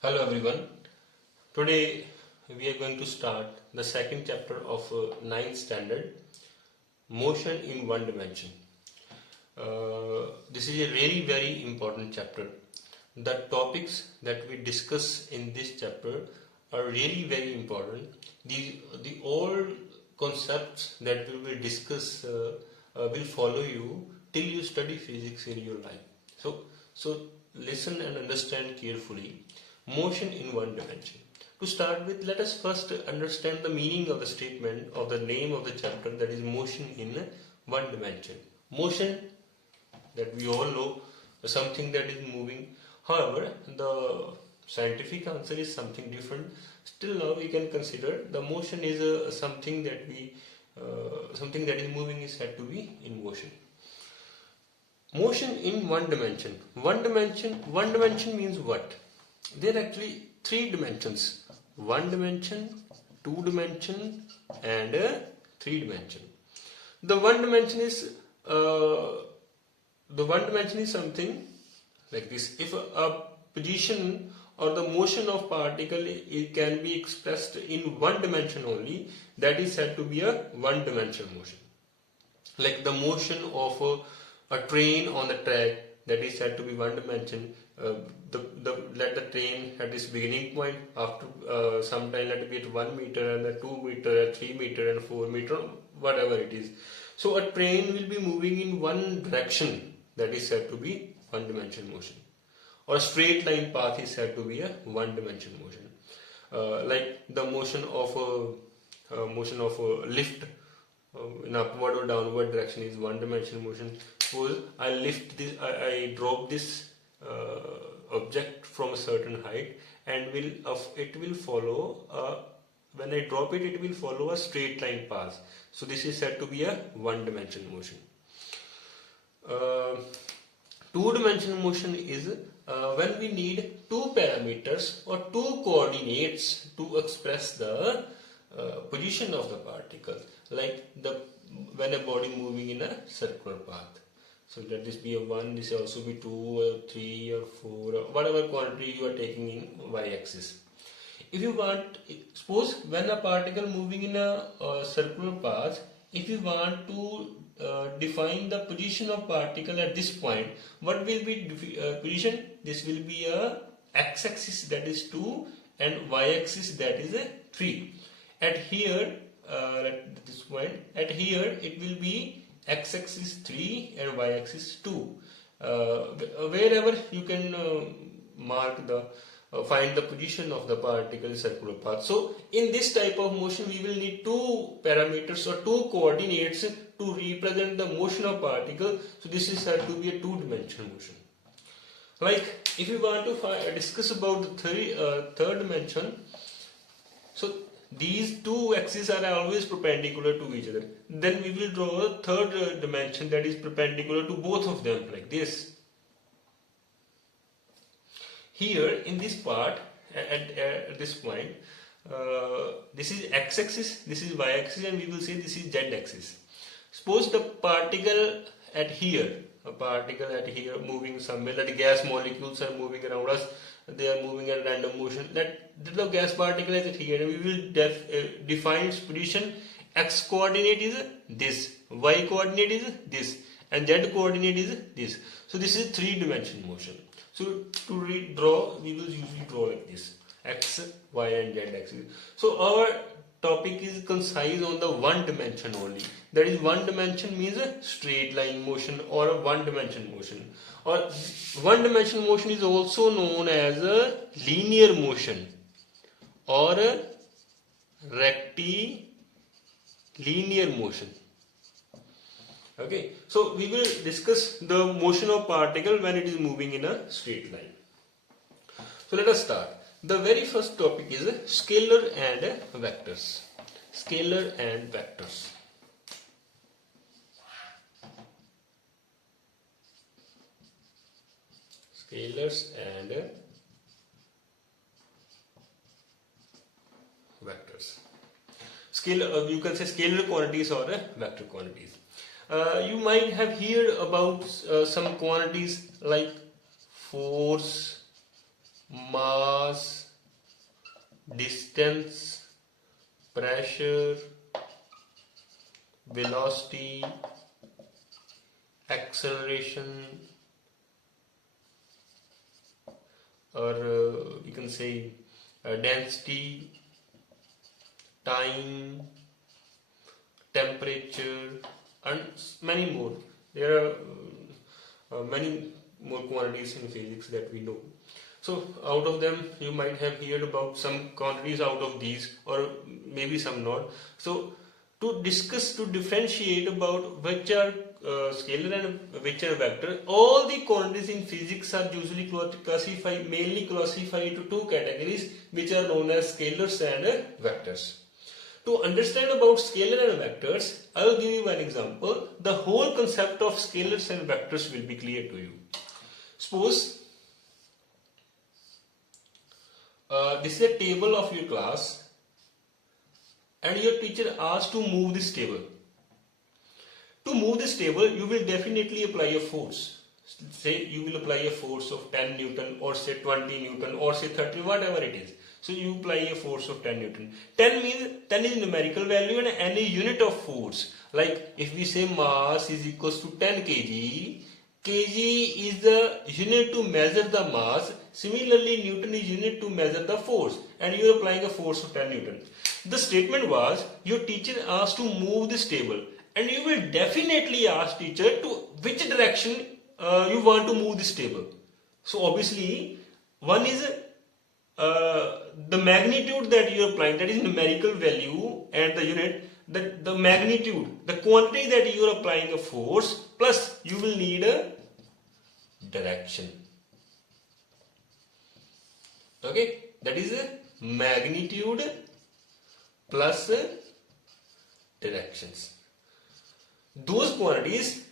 Hello everyone. Today we are going to start the second chapter of ninth standard, motion in one dimension. This is a really very important chapter. The topics that we discuss in this chapter are really very important. The all concepts that we will discuss will follow you till you study physics in your life. So listen and understand carefully. Motion in one dimension. To start with, let us first understand the meaning of the statement of the name of the chapter, that is motion in one dimension. Motion, that we all know, something that is moving. However, the scientific answer is something different. Still now we can consider the motion is something that is moving is said to be in motion. Motion in one dimension. One dimension means what? There are actually three dimensions: one dimension, two dimension, and three dimension. The one dimension is something like this. If a position or the motion of particle it can be expressed in one dimension only, that is said to be a one dimensional motion. Like the motion of a train on the track, that is said to be one dimension. Let the train at its beginning point, after some time let it be at 1 meter, and the 2 meter, and 3 meter, and 4 meter, whatever it is. So a train will be moving in one direction, that is said to be one dimension motion. Or a straight line path is said to be a one dimension motion. Like the motion of a lift in upward or downward direction is one dimensional motion. Suppose I lift this, I drop this object from a certain height, and it will follow when I drop it, it will follow a straight line path. So this is said to be a one dimensional motion. Two dimensional motion is when we need two parameters or two coordinates to express the position of the particle, like when a body moving in a circular path. So let this be a 1, this also be 2 or 3 or 4 or whatever quantity you are taking in y-axis. If you want, suppose when a particle moving in a circular path, if you want to define the position of particle at this point, what will be position? This will be a x-axis, that is 2, and y-axis, that is a 3. At here, at this point, at here it will be x-axis 3 and y-axis 2. Wherever you can mark the find the position of the particle in circular path. So in this type of motion we will need two parameters or two coordinates to represent the motion of particle. So this is said to be a two-dimensional motion. Like if you want to discuss about the third dimension, so these two axes are always perpendicular to each other. Then we will draw a third dimension that is perpendicular to both of them, like this. Here in this part, at this point, this is x-axis, this is y-axis, and we will say this is z-axis. Suppose the particle at here, moving somewhere, like gas molecules are moving around us, they are moving at random motion. Let the gas particle is at here, and we will define its position. X coordinate is this, y coordinate is this, and z coordinate is this. So this is three-dimensional motion. So to redraw, we will usually draw like this: x, y, and z axis. So our topic is concise on the one dimension only. That is, one dimension means a straight line motion or a one dimension motion. Or one dimensional motion is also known as a linear motion or a rectilinear motion. Okay, so we will discuss the motion of particle when it is moving in a straight line. So let us start. The very first topic is scalar and vectors. Scalar and vectors. Scalars and vectors. You can say scalar quantities or vector quantities. You might have heard about some quantities like force, mass, distance, pressure, velocity, acceleration, or you can say density, time, temperature, and many more. There are many more quantities in physics that we know. So out of them you might have heard about some quantities out of these, or maybe some not. So to discuss, to differentiate about which are scalar and which are vector, all the quantities in physics are usually classified, mainly classified into two categories, which are known as scalars and vectors. To understand about scalar and vectors, I will give you one example. The whole concept of scalars and vectors will be clear to you. Suppose this is a table of your class and your teacher asks to move this table. To move this table, you will definitely apply a force. Say you will apply a force of 10 Newton, or say 20 Newton, or say 30, whatever it is. So you apply a force of 10 Newton. 10 means 10 is numerical value and any unit of force. Like if we say mass is equals to 10 kg, kg is the unit to measure the mass. Similarly, Newton is unit to measure the force, and you are applying a force of 10 Newton. The statement was your teacher asked to move this table, and you will definitely ask teacher to which direction you want to move this table. So obviously, one is the magnitude that you are applying, that is numerical value, and the unit, the magnitude, the quantity that you are applying a force, plus you will need a direction. Okay, that is a magnitude plus directions. Those quantities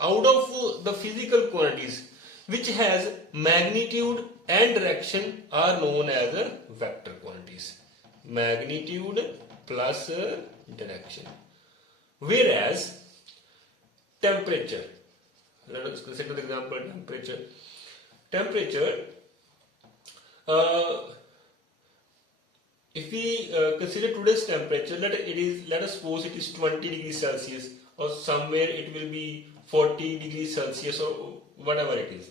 out of the physical quantities which has magnitude and direction are known as vector quantities. Magnitude plus direction. Whereas temperature, let us consider the example temperature. Temperature, if we consider today's temperature, let us suppose it is 20 degrees Celsius, or somewhere it will be 40 degrees Celsius, or whatever it is.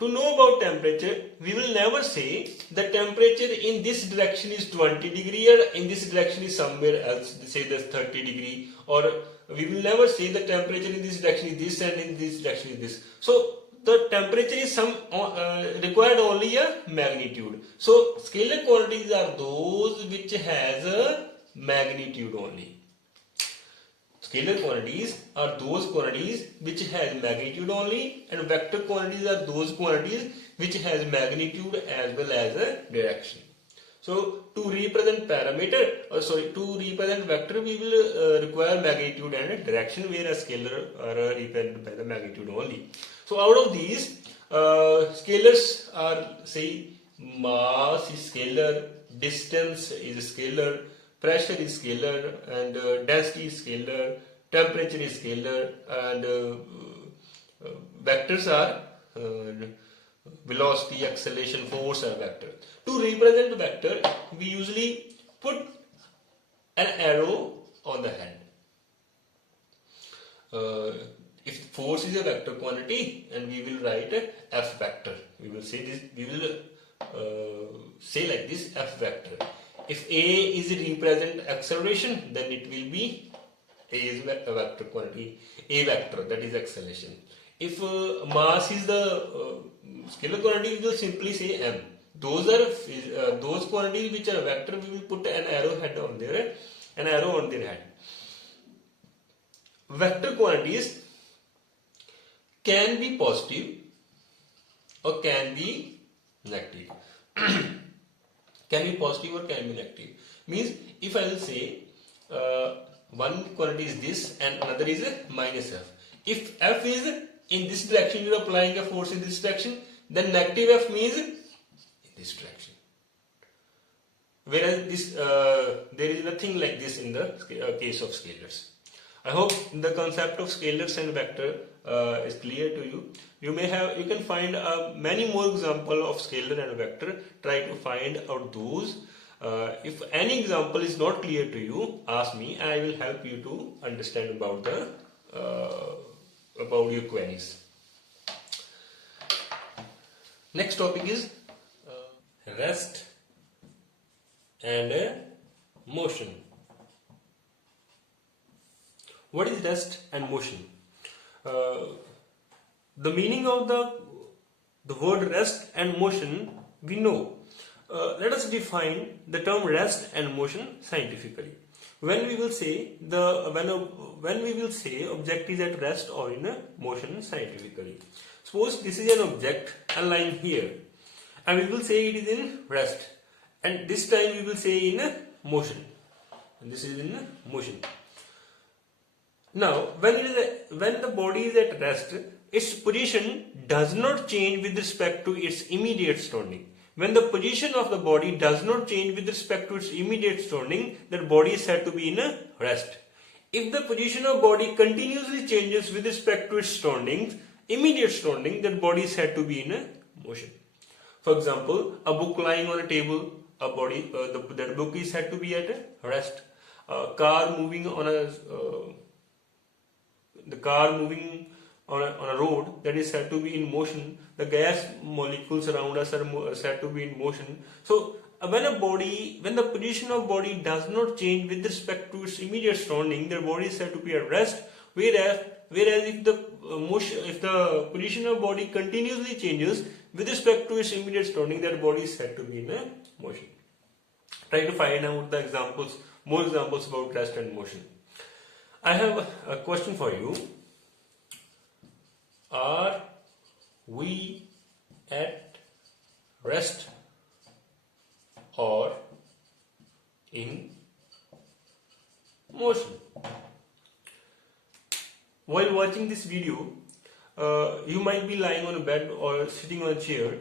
To know about temperature, we will never say the temperature in this direction is 20 degree or in this direction is somewhere else, say that's 30 degree, or we will never say the temperature in this direction is this and in this direction is this. So the temperature is required only a magnitude. So scalar quantities are those which has a magnitude only. Scalar quantities are those quantities which has magnitude only, and vector quantities are those quantities which has magnitude as well as a direction. So to represent to represent vector, we will require magnitude and direction, whereas scalar are represented by the magnitude only. So out of these, scalars are, say, mass is scalar, distance is scalar, pressure is scalar, and density is scalar, temperature is scalar, and vectors are velocity, acceleration, force are vector. To represent vector, we usually put an arrow on the head. If force is a vector quantity, and we will write F vector, we will say this. We will say like this: F vector. If A is represent acceleration, then it will be A is a vector quantity, A vector, that is acceleration. If mass is the scalar quantity, we will simply say M. Those are those quantities which are vector. We will put an arrow on their head. Vector quantities can be positive or can be negative. Can be positive or can be negative. Means if I will say one quantity is this and another is minus F. If F is in this direction, you are applying a force in this direction, then negative F means in this direction. Whereas this there is nothing like this in the case of scalars. I hope the concept of scalars and vector is clear to you. You can find many more examples of scalar and vector. Try to find out those. If any example is not clear to you, ask me. I will help you to understand about your queries. Next topic is rest and motion. What is rest and motion? The meaning of the word rest and motion we know. Let us define the term rest and motion scientifically. When we will say object is at rest or in motion scientifically. Suppose this is an object and lying here, and we will say it is in rest, and this time we will say in motion, and this is in motion. Now, when the body is at rest, its position does not change with respect to its immediate surrounding. When the position of the body does not change with respect to its immediate surrounding, that body is said to be in a rest. If the position of body continuously changes with respect to its surroundings, immediate surrounding, that body is said to be in a motion. For example, a book lying on a table, that book is said to be at a rest. A car moving on a road, that is said to be in motion. The gas molecules around us are said to be in motion. So when the position of body does not change with respect to its immediate surrounding, the body is said to be at rest. Whereas if the position of body continuously changes with respect to its immediate surrounding, that body is said to be in a motion. Try to find out more examples about rest and motion. I have a question for you. Are we at rest or in motion? While watching this video, you might be lying on a bed or sitting on a chair.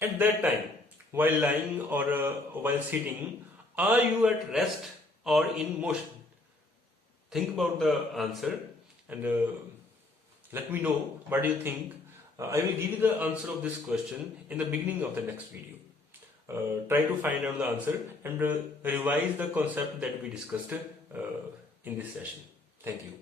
At that time, while lying or while sitting, are you at rest or in motion? Think about the answer and let me know what you think. I will give you the answer of this question in the beginning of the next video. Try to find out the answer and revise the concept that we discussed in this session. Thank you.